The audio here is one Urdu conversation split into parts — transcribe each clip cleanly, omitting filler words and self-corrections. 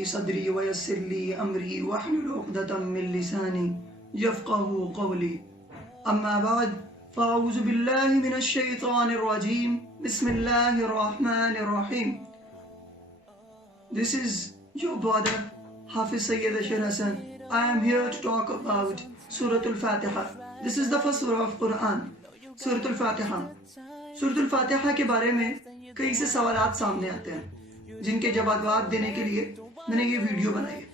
لی صدری ویسر لی امری واحلل عقدۃ من لسانی یفقهوا قولی اما بعد فاعوذ باللہ من الشیطان الرجیم بسم اللہ الرحمن الرحیم. This is your brother Hafiz Sayyid Ashar Hassan. I am here to talk about Surah Al-Fatiha. This is the first surah of Quran, Surah Al-Fatiha. Surah Al-Fatiha کے بارے میں کئی سے سوالات سامنے آتے ہیں جن کے جوابات دینے کے لیے میں نے یہ ویڈیو بنائی ہے.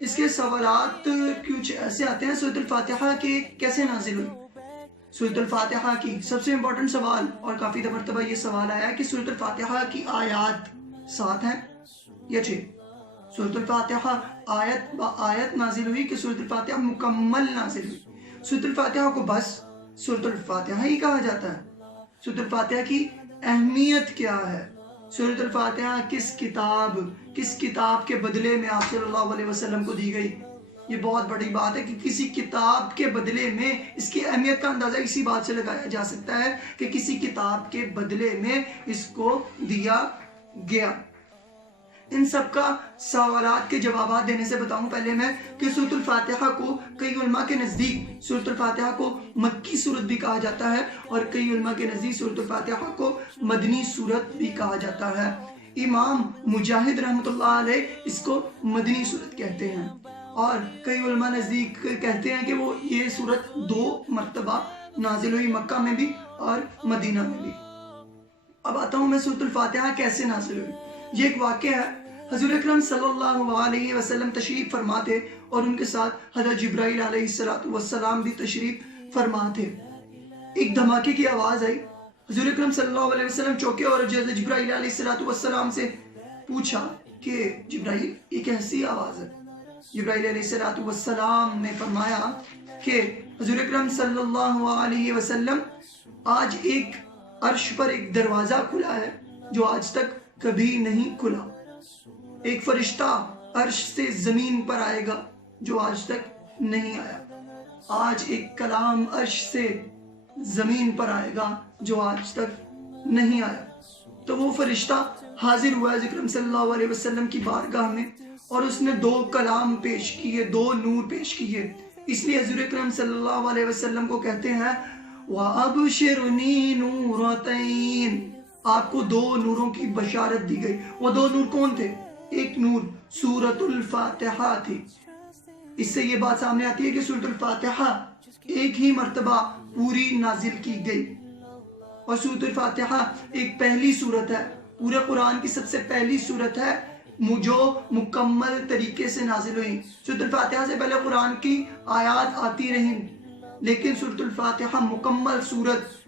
اس کے سوالات کچھ ایسے آتے ہیں سورۃ الفاتحہ کے کیسے نازل ہوئی. سورۃ الفاتحہ کی سب سے امپورٹنٹ سوال اور کافی مرتبہ یہ سوال آیا ہے کہ سورۃ الفاتحہ کی آیات 7 ہیں یا 6. سورۃ الفاتحہ آیت با آیت نازل ہوئی کہ سورۃ الفاتحہ مکمل نازل ہوئی. سورۃ الفاتحہ کو بس سورۃ الفاتحہ ہی کہا جاتا ہے. سورۃ الفاتحہ کی اہمیت کیا ہے؟ سورۃ الفاتحہ کس کتاب کے بدلے میں آپ صلی اللہ علیہ وسلم کو دی گئی؟ یہ بہت بڑی بات ہے کہ کسی کتاب کے بدلے میں. اس کی اہمیت کا اندازہ اسی بات سے لگایا جا سکتا ہے کہ کسی کتاب کے بدلے میں اس کو دیا گیا. ان سب کا سوالات کے جوابات دینے سے بتاؤں پہلے میں کہ سورۃ الفاتحہ کو کئی علماء کے نزدیک سورۃ الفاتحہ کو مکی سورت بھی کہا جاتا ہے اور کئی علماء کے نزدیک سورۃ الفاتحہ کو مدنی سورت بھی کہا جاتا ہے. امام مجاہد رحمۃ اللہ علیہ اس کو مدنی سورت کہتے ہیں اور کئی علماء نزدیک کہتے ہیں کہ وہ یہ سورت 2 مرتبہ نازل ہوئی، مکہ میں بھی اور مدینہ میں بھی. اب آتا ہوں میں سورۃ الفاتحہ کیسے نازل ہوئی. یہ ایک واقعہ ہے. حضور اکرم صلی اللہ علیہ وسلم تشریف فرما تھے اور ان کے ساتھ حضرت جبرائیل علیہ السلام بھی تشریف فرما تھے. ایک دھماکے کی آواز آئی. حضور اکرم صلی اللہ علیہ وسلم چوکے اور حضرت جبرائیل علیہ السلام سے پوچھا کہ جبرائیل یہ کیسی آواز ہے؟ جبرائیل علیہ السلام نے فرمایا کہ حضور اکرم صلی اللہ علیہ وسلم آج ایک عرش پر ایک دروازہ کھلا ہے جو آج تک کبھی نہیں کھلا. ایک فرشتہ عرش سے زمین پر آئے گا جو آج تک نہیں آیا. آج ایک کلام عرش سے زمین پر آئے گا جو آج تک نہیں آیا. تو وہ فرشتہ حاضر ہوا ہے اکرم صلی اللہ علیہ وسلم کی بارگاہ میں اور اس نے 2 کلام پیش کیے، 2 نور پیش کیے. اس لیے حضور اکرم صلی اللہ علیہ وسلم کو کہتے ہیں وَأَبْشِرْنِي نُورَتَيْن. آپ کو 2 نوروں کی بشارت دی گئی. وہ 2 نور کون تھے؟ ایک نور سورۃ الفاتحہ تھی. اس سے یہ بات سامنے آتی ہے کہ سورۃ الفاتحہ ایک ہی مرتبہ پوری نازل کی گئی اور سورۃ الفاتحہ ایک پہلی سورت ہے، پورے قرآن کی سب سے پہلی سورت ہے جو مکمل طریقے سے نازل ہوئی. سورۃ الفاتحہ سے پہلے قرآن کی آیات آتی رہیں لیکن سورۃ الفاتحہ مکمل سورت،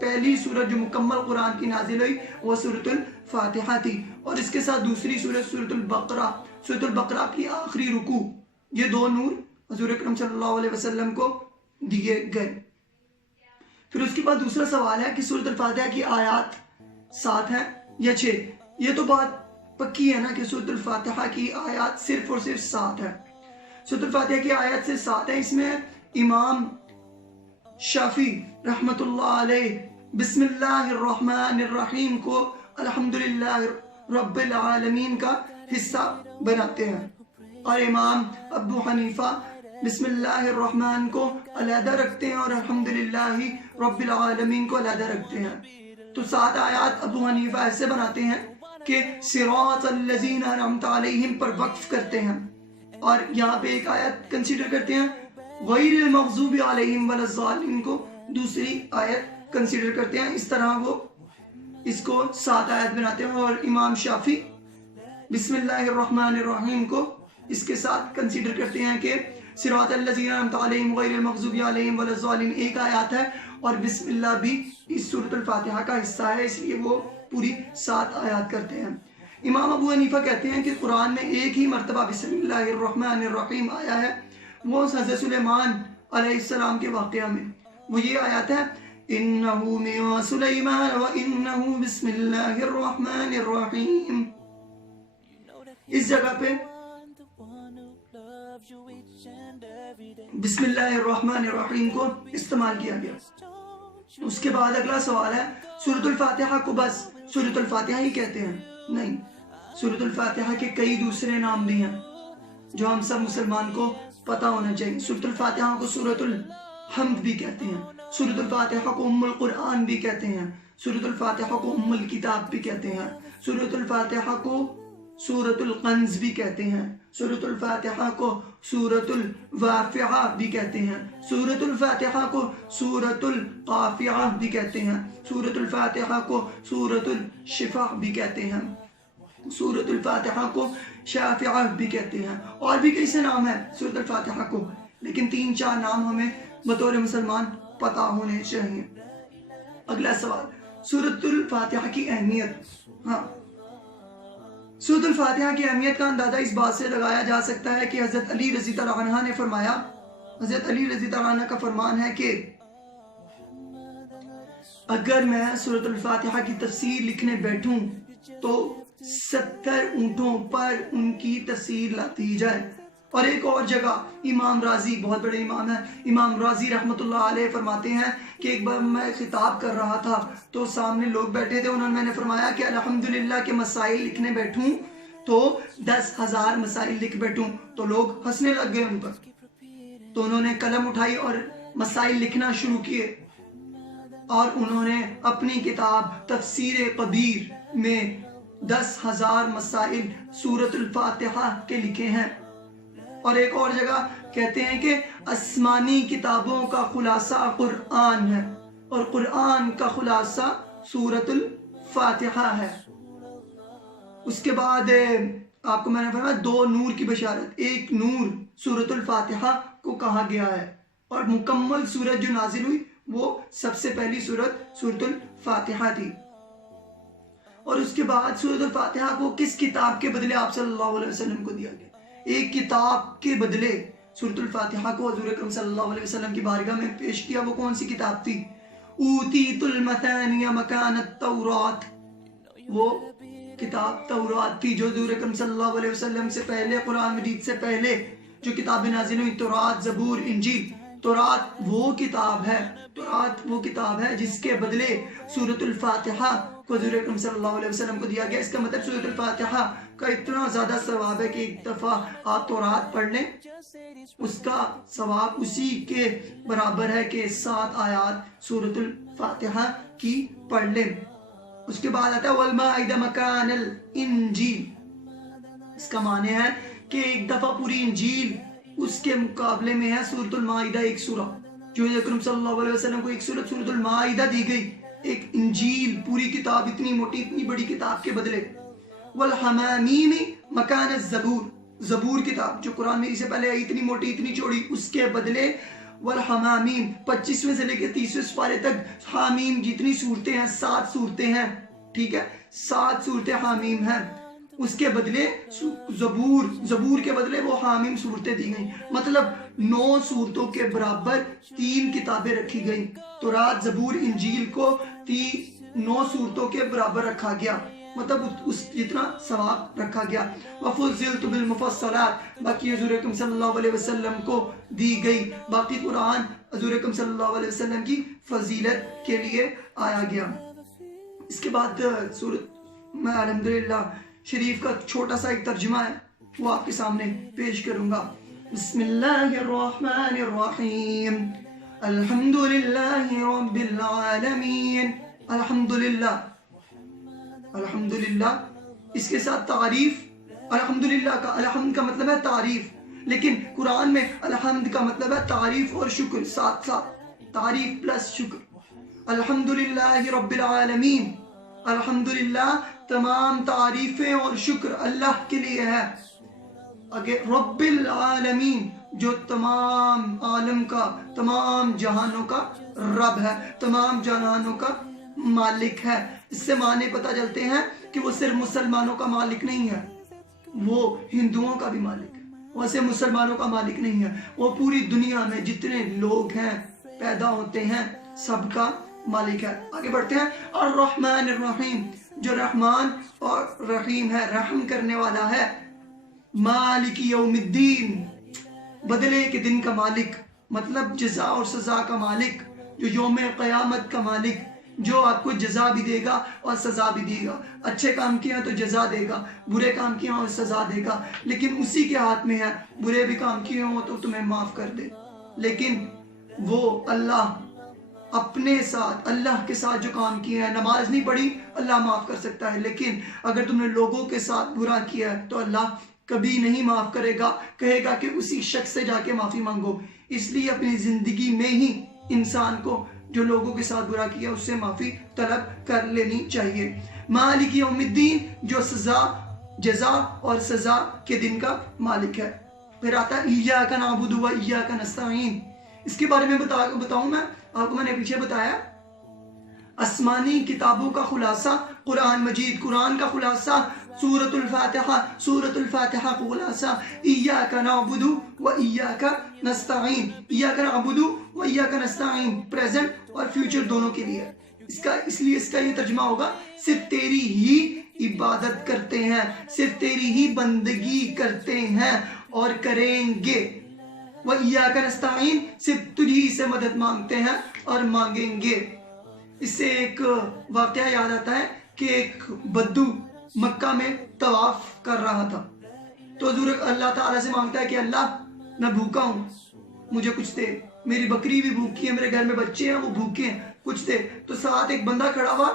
پہلی سورت جو مکمل قرآن کی نازل ہوئی وہ سورۃ الفاتحہ تھی. اور اس کے ساتھ دوسری سورت سورۃ البقرہ، سورۃ البقرہ کی آخری رکوع. یہ 2 نور حضور اکرم صلی اللہ علیہ وسلم کو دیے گئے. پھر اس کے بعد دوسرا سوال ہے کہ سورۃ الفاتحہ کی آیات 7 ہیں یا 6. یہ تو بات پکی ہے نا کہ سورۃ الفاتحہ کی آیات صرف اور صرف 7 ہے. سورۃ الفاتحہ کی آیات سے 7 ہے. اس میں امام شافعی رحمت اللہ علیہ بسم اللہ الرحمن الرحیم کو الحمدللہ رب العالمین کا حصہ بناتے ہیں اور امام ابو حنیفہ بسم اللہ الرحمن کو علیحدہ رکھتے ہیں اور الحمدللہ رب العالمین کو علیحدہ رکھتے ہیں. تو 7 آیات ابو حنیفہ ایسے بناتے ہیں کہ صراط الذین انعمت علیہم پر وقف کرتے ہیں اور یہاں پہ ایک آیت کنسیڈر کرتے ہیں، غیر المغضوب علیہم ولا الضالین کو دوسری آیت کنسیڈر کرتے ہیں. اس طرح وہ اس کو 7 آیت بناتے ہیں اور امام شافعی بسم اللہ الرحمن الرحیم کو اس کے ساتھ کنسیڈر کرتے ہیں کہ صراط الذین انعمت علیہم غیر المغضوب علیہم ولا الضالین ایک آیات ہے اور بسم اللہ بھی اس سورۃ الفاتحہ کا حصہ ہے، اس لیے وہ پوری 7 آیات کرتے ہیں. امام ابو حنیفہ کہتے ہیں کہ قرآن میں ایک ہی مرتبہ بسم اللہ الرحمن الرحیم آیا ہے، وہ حضرت سلیمان علیہ السلام کے واقعہ میں. وہ یہ آیات ہے انہو من سلیمان و انہو بسم اللہ الرحمن الرحیم. اس جگہ پہ بسم اللہ الرحمن الرحیم کو استعمال کیا گیا. اس کے بعد اگلا سوال ہے سورۃ الفاتحہ کو بس سورۃ الفاتحہ ہی کہتے ہیں؟ نہیں، سورۃ الفاتحہ کے کئی دوسرے نام بھی ہیں جو ہم سب مسلمان کو پتہ ہونا چاہیے۔ سورۃ الفاتحہ کو سورۃ الحمد بھی کہتے ہیں، سورۃ الفاتحہ کو ام القرآن بھی کہتے ہیں، سورۃ الفاتحہ کو ام الکتاب بھی کہتے ہیں، سورۃ الفاتحہ کو سورۃ الکنز بھی کہتے ہیں، سورۃ الفاتحہ کو سورۃ الواقعہ بھی کہتے ہیں، سورۃ الفاتحہ کو سورۃ القافعہ بھی کہتے ہیں، سورۃ الفاتحہ کو سورۃ الشفاء بھی کہتے ہیں، سورۃ الفاتحہ کو شافعہ بھی کہتے ہیں، اور بھی کئی سے نام ہیں سورۃ الفاتحہ کو، لیکن 3-4 نام ہمیں بطور مسلمان پتہ ہونے چاہیے۔ اگلا سوال، سورۃ الفاتحہ کی اہمیت۔ ہاں، سورۃ الفاتحہ کی اہمیت کا اندازہ اس بات سے لگایا جا سکتا ہے کہ حضرت علی رضی اللہ عنہ نے فرمایا، حضرت علی رضی اللہ عنہ کا فرمان ہے کہ اگر میں سورۃ الفاتحہ کی تفسیر لکھنے بیٹھوں تو 70 اونٹوں پر ان کی تفسیر لاتی جائے۔ اور ایک اور جگہ امام راضی، بہت بڑے امام ہیں، امام راضی رحمۃ اللہ علیہ فرماتے ہیں کہ ایک بار میں خطاب کر رہا تھا تو سامنے لوگ بیٹھے تھے، میں نے فرمایا کہ الحمدللہ کے مسائل لکھنے بیٹھوں تو 10,000 مسائل لکھ بیٹھوں، تو لوگ ہنسنے لگ گئے ان پر، تو انہوں نے قلم اٹھائی اور مسائل لکھنا شروع کیے، اور انہوں نے اپنی کتاب تفسیر کبیر میں 10,000 مسائل سورۃ الفاتحہ کے لکھے ہیں۔ اور ایک اور جگہ کہتے ہیں کہ آسمانی کتابوں کا خلاصہ قرآن ہے اور قرآن کا خلاصہ سورۃ الفاتحہ ہے۔ اس کے بعد آپ کو میں نے فرمایا 2 نور کی بشارت، ایک نور سورۃ الفاتحہ کو کہا گیا ہے، اور مکمل سورت جو نازل ہوئی وہ سب سے پہلی سورت سورۃ الفاتحہ تھی۔ اور اس کے بعد سورۃ الفاتحہ کو کس کتاب کے بدلے آپ صلی اللہ علیہ وسلم کو دیا گیا؟ ایک کتاب کے بدلے سورۃ الفاتحہ کو حضور اکرم صلی اللہ علیہ وسلم کی بارگاہ میں پیش کیا۔ وہ کون سی کتاب تھی؟ اوتیت المثانی مکان التورات، وہ کتاب تورات تھی جو حضور اکرم صلی اللہ علیہ وسلم سے پہلے، قرآن مجید سے پہلے جو کتابیں نازل ہوئی، تورات، زبور، انجیل۔ تورات وہ کتاب ہے، تورات وہ کتاب ہے جس کے بدلے سورۃ الفاتحہ کو حضور اکرم صلی اللہ علیہ وسلم کو دیا گیا۔ اس کا مطلب سورۃ الفاتحہ کا اتنا زیادہ ثواب ہے کہ ایک دفعہ آپ تورات پڑھ لیں، اس کا ثواب اسی کے برابر ہے کہ 7 آیات سورۃ الفاتحہ کی پڑھ لیں۔ اس کے بعد آتا ہے والمائدہ مکان الانجیل، اس کا معنی ہے کہ ایک دفعہ پوری انجیل اس کے مقابلے میں ہے سورۃ المائدہ، ایک سورہ جو اکرم صلی اللہ علیہ وسلم کو ایک سورۃ سورۃ المائدہ دی گئی، ایک انجیل پوری کتاب، اتنی موٹی اتنی بڑی کتاب کے بدلے۔ والحمامیم مکان الزبور، زبور کتاب جو قرآن میں سے پہلے آئی، اتنی موٹی اتنی چوڑی، اس کے بدلے والحمامیم 25ویں سے لے کے 30ویں سپارے تک حامیم جتنی صورتیں ہیں 7 صورتیں ہیں، ٹھیک ہے، 7 صورتیں حامیم ہیں، اس کے بدلے زبور کے بدلے وہ حامیم صورتیں دی گئیں، مطلب 9 صورتوں کے برابر 3 کتابیں رکھی گئیں۔ تورات، زبور، انجیل کو 9 صورتوں کے برابر رکھا گیا، مطلب اس جتنا ثواب رکھا گیا۔ وَفُضِّلْتُ بِالْمُفَصَّلَاتِ، باقی حضور اکرم صلی اللہ علیہ وسلم کو دی گئی، باقی قرآن حضور اکرم صلی اللہ علیہ وسلم کی فضیلت کے لیے آیا گیا۔ اس کے بعد سورۃ میں الحمدللہ شریف کا چھوٹا سا ایک ترجمہ ہے، وہ آپ کے سامنے پیش کروں گا۔ بسم اللہ الرحمن الرحیم، الحمدللہ رب العالمین۔ الحمدللہ، الحمدللہ اس کے ساتھ تعریف، الحمدللہ کا الحمد کا مطلب ہے تعریف، لیکن قرآن میں الحمد کا مطلب ہے تعریف اور شکر، ساتھ ساتھ تعریف پلس شکر۔ الحمدللہ رب العالمین، الحمدللہ تمام تعریفیں اور شکر اللہ کے لیے ہے۔ اگر رب العالمین جو تمام عالم کا، تمام جہانوں کا رب ہے، تمام جہانوں کا مالک ہے۔ اس سے معنی پتہ چلتے ہیں کہ وہ صرف مسلمانوں کا مالک نہیں ہے، وہ ہندوؤں کا بھی مالک ہے، وہ صرف مسلمانوں کا مالک نہیں ہے، وہ پوری دنیا میں جتنے لوگ ہیں پیدا ہوتے ہیں سب کا مالک ہے۔ آگے بڑھتے ہیں۔ الرحمن الرحیم، جو رحمان اور رحیم ہے، رحم کرنے والا ہے۔ مالک یوم الدین، بدلے کے دن کا مالک، مطلب جزا اور سزا کا مالک، جو یوم قیامت کا مالک، جو آپ کو جزا بھی دے گا اور سزا بھی دے گا. اچھے کام کیا تو جزا دے گا, برے کام کیا اور سزا دے گا, لیکن اسی کے ہاتھ میں ہے برے بھی کام کیے ہوں تو تمہیں معاف کر دے. لیکن وہ اللہ اپنے ساتھ, اللہ کے ساتھ جو کام کیا ہے, نماز نہیں پڑھی اللہ معاف کر سکتا ہے, لیکن اگر تم نے لوگوں کے ساتھ برا کیا ہے تو اللہ کبھی نہیں معاف کرے گا, کہے گا کہ اسی شخص سے جا کے معافی مانگو. اس لیے اپنی زندگی میں ہی انسان کو جو لوگوں کے ساتھ برا کیا اس سے معافی طلب کر لینی چاہیے. مالک یوم الدین, جو جزا اور سزا کے دن کا مالک ہے. پھر آتا ہے ایاک نعبد و ایاک نستعین. اس کے بارے میں بتاؤں میں آپ کو, میں نے پیچھے بتایا آسمانی کتابوں کا خلاصہ قرآن مجید, قرآن کا خلاصہ سورۃ الفاتحہ کا خلاصہ ایاک نعبد و ایاک نستعین. ایاک نعبد و ایاک نستعین پریزنٹ اور فیوچر دونوں کے لیے. اس لیے اس کا یہ ترجمہ ہوگا صرف تیری ہی عبادت کرتے ہیں, صرف تیری ہی بندگی کرتے ہیں اور کریں گے. وَإِيَّاكَ نَسْتَعِينُ, صرف تجھی سے مدد مانگتے ہیں اور مانگیں گے. اس سے ایک واقعہ یاد آتا ہے کہ ایک بدو مکہ میں طواف کر رہا تھا, تو حضور اللہ تعالیٰ سے مانگتا ہے کہ اللہ میں بھوکا ہوں, مجھے کچھ دے, میری بکری بھی بھوکی ہے, میرے گھر میں بچے ہیں وہ بھوکے ہیں, کچھ دے. تو ساتھ ایک بندہ کھڑا ہوا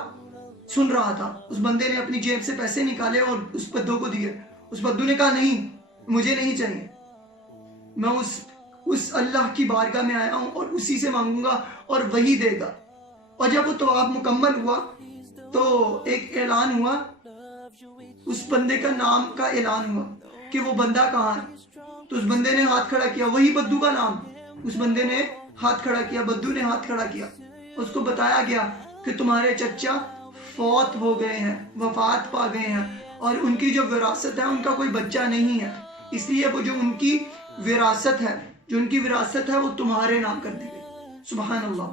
سن رہا تھا. اس بندے نے اپنی جیب سے پیسے نکالے اور اس بدو کو دیے. اس بدو نے کہا نہیں, مجھے نہیں چاہیے, میں اس اللہ کی بارگاہ میں آیا ہوں اور اسی سے مانگوں گا اور وہی دے گا. اور جب وہ طواف مکمل ہوا تو ایک اعلان ہوا, اس بندے کا نام کا اعلان ہوا کہ وہ بندہ کہاں ہے. تو اس بندے نے ہاتھ کھڑا کیا, وہی بدو کا نام, اس بندے نے ہاتھ کھڑا کیا, بدو نے ہاتھ کھڑا کیا. اس کو بتایا گیا کہ تمہارے چچا فوت ہو گئے ہیں, وفات پا گئے ہیں, اور ان کی جو وراثت ہے ان کا کوئی بچہ نہیں ہے, اس لیے وہ جو ان کی وراثت ہے وہ تمہارے نام کر دی گئی. سبحان اللہ.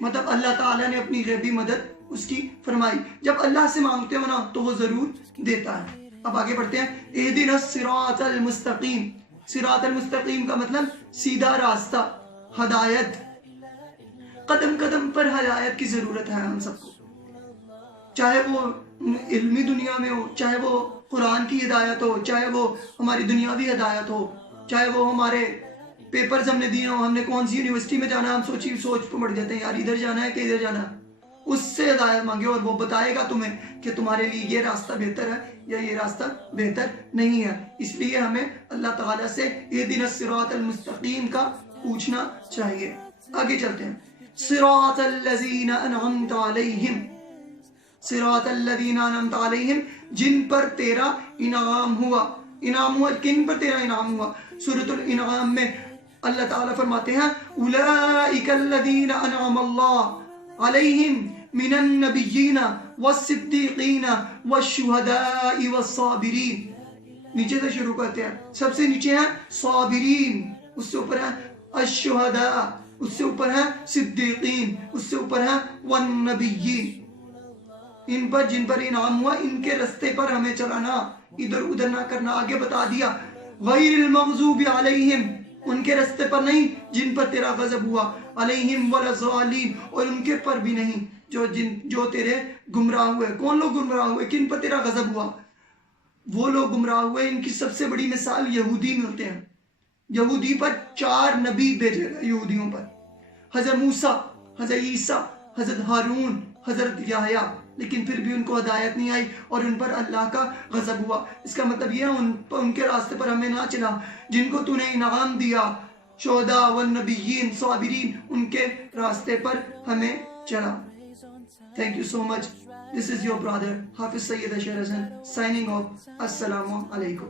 مطلب اللہ تعالیٰ نے اپنی غیبی مدد اس کی فرمائی. جب اللہ سے مانگتے ہو نا تو وہ ضرور دیتا ہے. اب آگے بڑھتے ہیں. اہدنا الصراط المستقیم. صراط المستقیم کا مطلب سیدھا راستہ, ہدایت. قدم قدم پر ہدایت کی ضرورت ہے ہم سب کو, چاہے وہ علمی دنیا میں ہو, چاہے وہ قرآن کی ہدایت ہو, چاہے وہ ہماری دنیاوی ہدایت ہو, چاہے وہ ہمارے پیپرز ہم نے دیے ہوں, ہم نے کون سی یونیورسٹی میں جانا ہے, ہم سوچ پہ مڑ جاتے ہیں یار ادھر جانا ہے کہ ادھر جانا ہے. اس سے ہدایت مانگے اور وہ بتائے گا تمہیں کہ تمہارے لیے یہ راستہ بہتر ہے یا یہ راستہ بہتر نہیں ہے. اس لیے ہمیں اللہ تعالیٰ سے اہدنا الصراط المستقیم کا پوچھنا چاہیے. آگے چلتے ہیں. صراط الذین انعمت علیہم. صراط الذین انعمت علیہم, جن پر تیرا انعام ہوا. انعام ہوا کن پر تیرا انعام ہوا؟ سورۃ الانعام میں اللہ تعالیٰ فرماتے ہیں اولئک الذین انعم اللہ علیہم من النبیین والصدیقین والشہداء والصابرین. نیچے سے شروع کرتے ہیں. سب سے نیچے ہیں صابرین, اس سے اوپر ہیں الشہداء, اس سے اوپر ہیں صدیقین, اس سے اوپر ہیں والنبیین. ان پر جن پر انعام ہوا ان کے رستے پر ہمیں چلانا, ادھر ادھر نہ کرنا. آگے بتا دیا غیر المغضوب علیہم, ان کے رستے پر نہیں جن پر تیرا غضب ہوا, علیہم ولا الضالین, اور ان کے پر بھی نہیں جو تیرے گمراہ ہوئے. کون لوگ گمراہ ہوئے, کن پر تیرا غضب ہوا؟ وہ لوگ گمراہ ہوئے, ان کی سب سے بڑی مثال یہودی میں ہوتے ہیں. یہودی پر 4 نبی بھیجے گئے, یہودیوں پر حضرت موسیٰ, حضرت عیسیٰ, حضرت ہارون, حضرت یحییٰ, لیکن پھر بھی ان کو ہدایت نہیں آئی اور ان پر اللہ کا غضب ہوا. اس کا مطلب یہ ہے ان کے راستے پر ہمیں نہ چلا. جن کو تو نے انعام دیا, شہداء والنبیین, صابرین, ان کے راستے پر ہمیں چلا. Thank you so much. This is your brother Hafiz Sayyid Ashar Hasan signing off. Assalamu alaikum.